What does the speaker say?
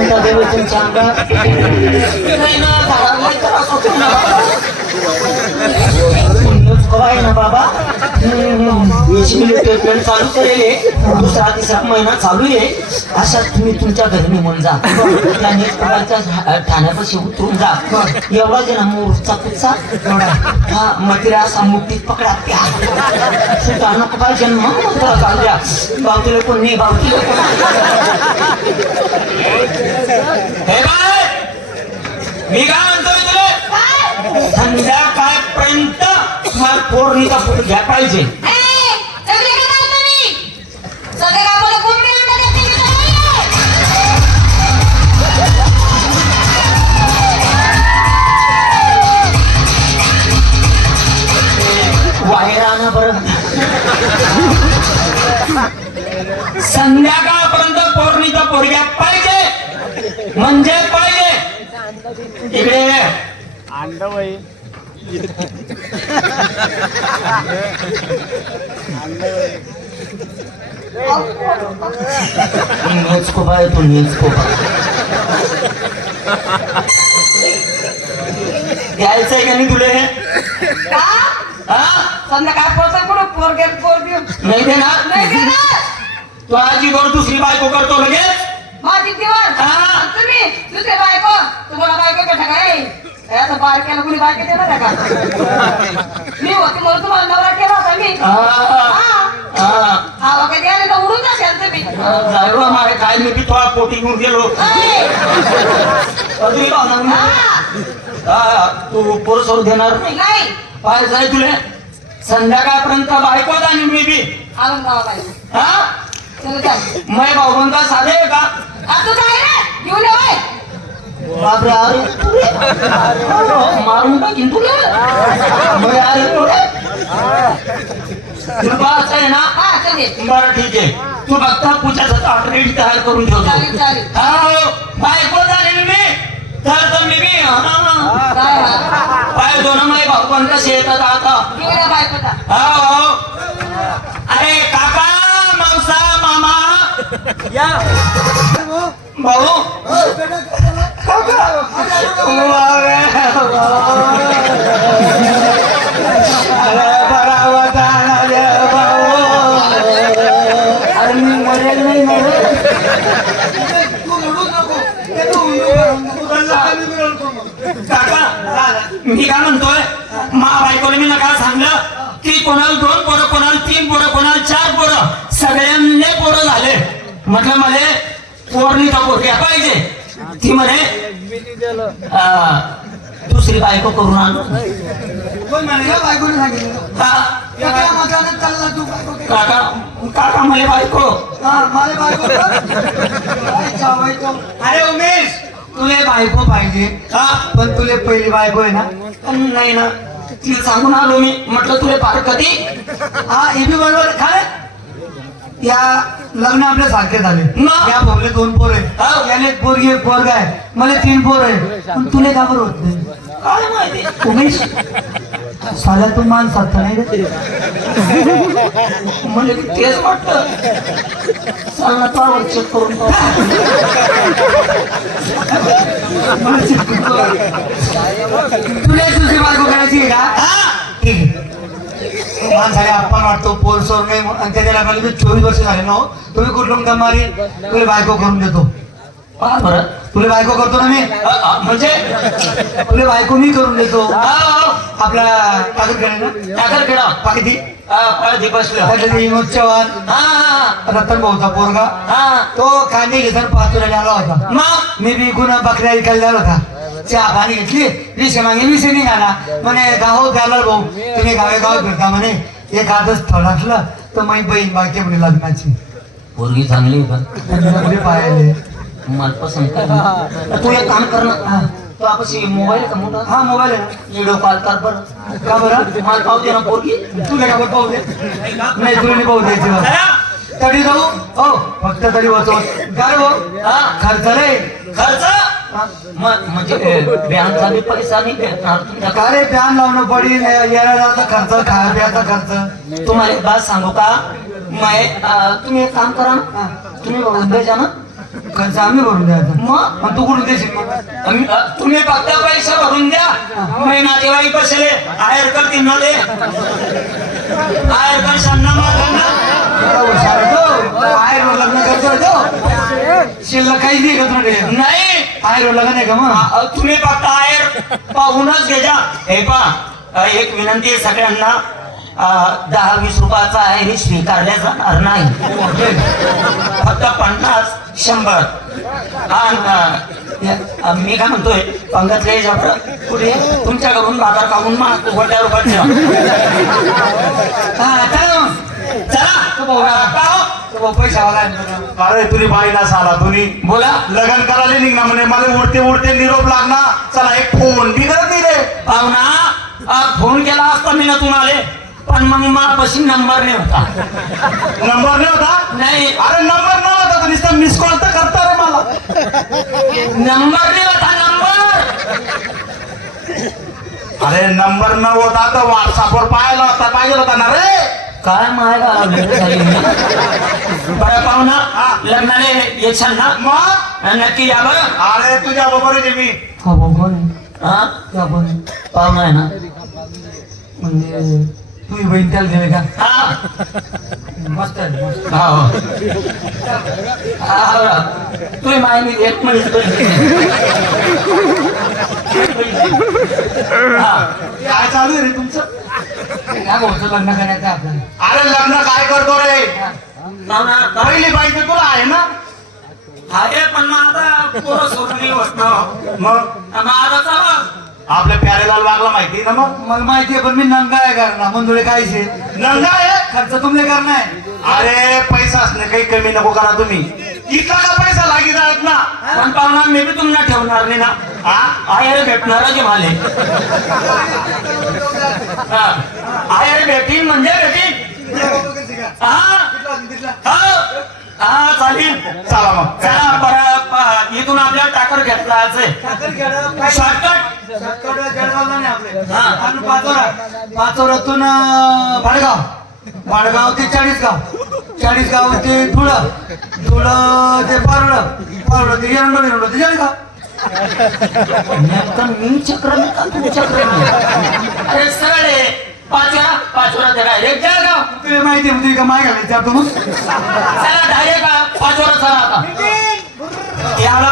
कोणता देव आहे तुमच्या अंगात नाही ना घराला लय त्रास होतो ना पुण्यच हवाय ना बाबा वीस मिनिट ट्रीटमेंट चालू करेल दुसरा तिसरा महिना चालू आहे. अशा तुम्ही तुमच्या घरी निघून जा. त्या नेसपाळाच्या ठाण्यापाशी उतरून जा एवढा जे ना मोरचा कुचा हा मतिरा असा मुठीत पकडा त्या सुद्धा नको पाहिजे मग तुला चालू द्या बावतीला कोण नाही बावतीला कोण आणा बरं संध्याकाळपर्यंत पोरणीचा पोरग्या पाहिजे. म्हणजे पाहिजे. इकडे. ये. नेच खूप आहे तो नेच खूप घ्यायचंय का नाही तुले हे? हा संध्याकाळ पोचा कुठं पोर गेल पोर घेऊन नाही देणार नाही देणार तू आजी दुसरी बायको करतो लगेच माझी दिवस हा. तुम्ही दुसरे बायको तुम्हाला बायको कशा काय याचा बार केला कुणी बायको देणार का? मी होती म्हणून तुम्हाला नवरा केला होता मी. हा. कधी आले तर उडून जाशाल तुम्ही जायवा मारे काय मी बी थोडा पोटी घेऊन गेलो. अजून नाही? तू पोर सोडू देणार? नाही. नाही काय जाय तुले. संध्याकाळपर्यंत बायको आणि मी बी. आणून जावा पाहिजे हा? मै भाऊबंदा साधे आहे का? तू काय रे? घेऊन ये होय. बापरे अरे तुले मारून मै आहे ना? हा. बरं ठीक आहे. तू बघता पूजाचं ताट रेडी तयार करून ठेवतो हा हो, बायको झाली मी? तर तर मी हा, हा. हा. पाय दोन मै भाऊबंद कसे येतात आता. हा हो. अरे काका मावसा मामा. या. भाऊ. मी काका मी काय म्हणतोय? मा बायकोने मी नका सांगलं. की कोणाला दोन पोरं कोणाला तीन पोरं कोणाला चार पोरं सगळ्यांना पोरं झाले. म्हटलं मला पोरणी पोरग्या पाहिजे. ती म्हणे दुसरी बायको करून आणू. हा, काका काका मला बायको. अरे उमेश तुले बायको पाहिजे. हा. पण तुले पहिली बायको आहे ना पण नाही ना. तिला सांगून आलो मी. म्हटलं तुला पार कधी? हा हे बी बरोबर आहे. काय या लग्न आपल्या सारखे झाले. मग? या भाऊले दोन पोर. आहे याने एक पोरगी एक पोरगा आहे. मला तीन पोर आहे पण तुले का बरं होत नाही? उमेश साला तू मान साधता नाही म्हणजे तेच वाटतं. ना पावर चेक करून. तुला दुसरी बायको करायची का? माणसाला आपण वाटतो पोर सोर नाही आणि त्याच्या लग्नाला बी चोवीस वर्ष झाले ना हो. तुम्ही कुठून का मारी? तुला बायको करून देतो. बरं. तुला बायको करतो ना मी? म्हणजे? तुला बायको मी करून देतो. आपला कागद करे ना? खेळा पाकिती. चव्हाण. रतन भाऊचा पोरगा. हा. तो कांदे घेताना पाचोऱ्याला आला होता. मी बी गुन्हा बकऱ्या विकायला आला होता. चहा पाणी घेतली विषय मागे विषय निघाला म्हणे गाव गाला भाऊ तुम्ही गावे गाव फिरता म्हणे एक आजच स्थळ असलं तर माझी बहीण बाकी म्हणे लग्नाची पोरगी चांगली कुठे पाहिले मला पसंत कर तू एक काम कर ना तू आपशी मोबाईल का मोठा हा मोबाईल आहे ना व्हिडिओ कॉल कर बरं का बरं मला पाहू दे ना पोरगी तुला का बरं पाहू दे नाही तुला नाही पाहू द्यायची. तरी जाऊ हो फक्त तरी वाचव काय भाऊ हा खर्च रे खर्च म्हणजे बँकचा बी पैसा नाही भेटणार तुमच्या का रे प्यान लावणं पडेल यायला जायचा खर्च खाया प्यायचा खर्च. तुम्हाला एक बात सांगू का? मैं अं, तुम्ही एक काम करा ना. तुम्ही बंद जा ना. खर्च आम्ही भरून द्यायचा. मग? मग तू कुठून देशील मग? तुम्ही फक्त पैसे भरून द्या. मी नातेवाईक बसले. आहेर कर तीन दे आहेर कर शहाण्णव मागांना. एवढा हुशार आहे तो. बाहेर लग्न करतो तो शिल्लक काहीच नाही का तुला आयर बाहेर लग्न नाही का मग? तुम्ही फक्त आयर पाहूनच घ्या हे पा एक विनंती आहे सगळ्यांना. दहा वीस रुपयाचा आहे हे स्वीकारल्या जाणार नाही. फक्त पन्नास शंभर. मी काय म्हणतोय पंगत काही पुढे तुमच्याकडून बाजार काढून मग कोट्या रुपयाच्या हा चला ना. अरे तुम्ही बाईला साला तुम्ही बोला. लग्न करायला निघणार म्हणे. मला उडते उडते निरोप लागणार. चला एक फोन बी करत नाही रे. पाहुणा फोन केला असता मी ना तुम्हाला पण मग मापाशी नंबर नाही होता. नंबर नाही होता? नाही. अरे नंबर नव्हता तर नुसतं मिस कॉल तर करता रे मला. नंबर नाही होता नंबर. अरे नंबर न होता तर व्हॉट्सअपवर पाहायला होता पाहिजे होता ना रे. काय माय बरं पाहुणा लग्नाला येशाल ना? मग? नक्की या बरं. अरे तुझ्या बरोबर आहे मी. हा भाऊ कोण आहे? हा? त्या आहे? पाहुणा आहे ना? म्हणजे तुझी बहीण त्याला दिले का? हा. मस्त हा हो. हा, हो. तुम्ही माहिती एक मिनिट हा काय चालू आहे रे तुमचं? लग्न करायचं आहे आपल्याला. अरे लग्न काय करतो रे? पहिली पाहिजे तुला आहे ना? अरे पण पोरं सोडून ना मग? चला. आपल्या प्यारेलाल वागला माहिती ना मग? मला माहिती आहे पण मी नंगा आहे करणार मंजुळे काहीच आहे. नंगा आहे? खर्च तुमले करणार आहे. अरे पैसा असणे काही कमी नको करा तुम्ही. इतका का पैसा लागी जात ना? पण पाहुणा मी बी तुम्हाला ठेवणार नाही ना. हा? आहेर भेटणार जे माले हा. आहेर भेटीन म्हणजे भेटीन हा? हा. चालेल. चला मग. चला बरं इथून आपल्याला टाकर घेतला आहे शॉर्टकट हा. पाचोरा. पाचोरातून भाडगाव. भाडगाव ते चाळीसगाव. चाळीसगाव ते धुळं. धुळं ते पारवड पारवड ते एरंडो एरंडो ते मी चक्र नाही का तू चक्र नाही अरे सरळ. आहे पाचोरा पाचोरा ते काय? एक जळगाव तुला माहिती आहे तुम्ही का माय घालायचं मग चला डायरेक्ट पाचोरा चला आता. याला